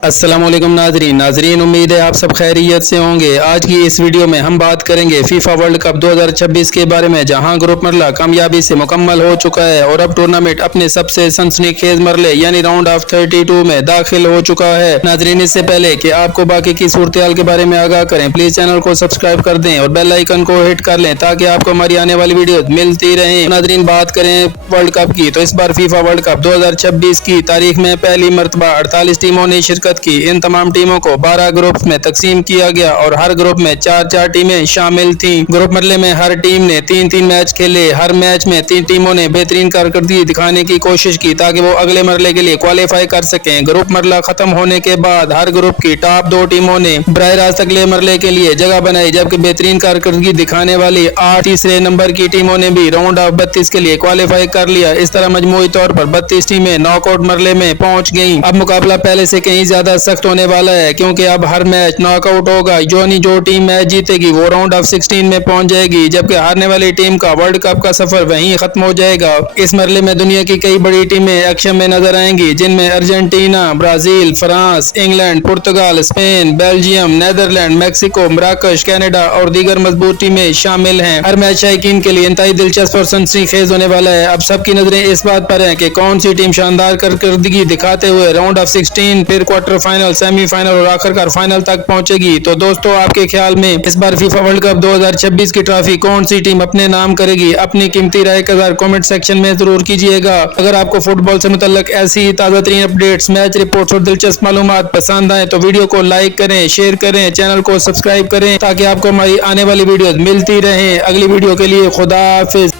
अस्सलाम वालेकुम नाजरीन, उम्मीद है आप सब खैरियत से होंगे। आज की इस वीडियो में हम बात करेंगे फीफा वर्ल्ड कप 2026 के बारे में, जहां ग्रुप मरला कामयाबी से मुकम्मल हो चुका है और अब टूर्नामेंट अपने सबसे सनसनीखेज मरले यानी राउंड ऑफ 32 में दाखिल हो चुका है। नाजरीन, इससे पहले कि आपको बाकी की सूरत के बारे में आगाह करें, प्लीज चैनल को सब्सक्राइब कर दें और बेल आइकन को हिट कर लें ताकि आपको हमारी आने वाली वीडियो मिलती रहे। नाजरीन, बात करें वर्ल्ड कप की तो इस बार फीफा वर्ल्ड कप 2026 की तारीख में पहली मरतबा 48 टीमों ने शिरकत की। इन तमाम टीमों को 12 ग्रुप में तकसीम किया गया और हर ग्रुप में 4-4 टीमें शामिल थीं। ग्रुप मरले में हर टीम ने 3-3 मैच खेले। हर मैच में 3 टीमों ने बेहतरीन कारकर्दगी दिखाने की कोशिश की ताकि वो अगले मरले के लिए क्वालिफाई कर सकें। ग्रुप मरला खत्म होने के बाद हर ग्रुप की टॉप 2 टीमों ने बराह रास्त अगले मरले के लिए जगह बनाई, जबकि बेहतरीन कारकर्दगी दिखाने वाली 8 तीसरे नंबर की टीमों ने भी राउंड ऑफ 32 के लिए क्वालिफाई कर लिया। इस तरह मजमूई तौर पर 32 टीमें नॉकआउट मरले में पहुंच गईं। अब मुकाबला पहले से कहीं ज्यादा सख्त होने वाला है, क्योंकि अब हर मैच नॉकआउट होगा। जो टीम मैच जीतेगी वो राउंड ऑफ 16 में पहुंच जाएगी, जबकि हारने वाली टीम का वर्ल्ड कप का सफर वहीं खत्म हो जाएगा। इस मरले में दुनिया की कई बड़ी टीमें एक्शन में नजर आएंगी, जिनमें अर्जेंटीना, ब्राजील, फ्रांस, इंग्लैंड, पुर्तगाल, स्पेन, बेल्जियम, नीदरलैंड, मैक्सिको, मराकश, कनाडा और दीगर मजबूत टीमें शामिल हैं। हर मैच शायकीन के लिए इंतहाई दिलचस्प और सनसनीखेज होने वाला है। अब सबकी नजरें इस बात पर हैं कि कौन सी टीम शानदार कारकर्दगी दिखाते हुए राउंड ऑफ 16, फिर क्वार्टर फाइनल, सेमीफाइनल और आखिरकार फाइनल तक पहुंचेगी। तो दोस्तों, आपके ख्याल में इस बार फीफा वर्ल्ड कप 2026 की ट्रॉफी कौन सी टीम अपने नाम करेगी? अपनी कीमती राय का कमेंट सेक्शन में जरूर कीजिएगा। अगर आपको फुटबॉल से मुतल्लिक ऐसी ताज़ा तरीन अपडेट्स, मैच रिपोर्ट्स और दिलचस्प मालूमात पसंद आए तो वीडियो को लाइक करें, शेयर करें, चैनल को सब्सक्राइब करें ताकि आपको हमारी आने वाली वीडियो मिलती रहे। अगली वीडियो के लिए खुदा हाफिज।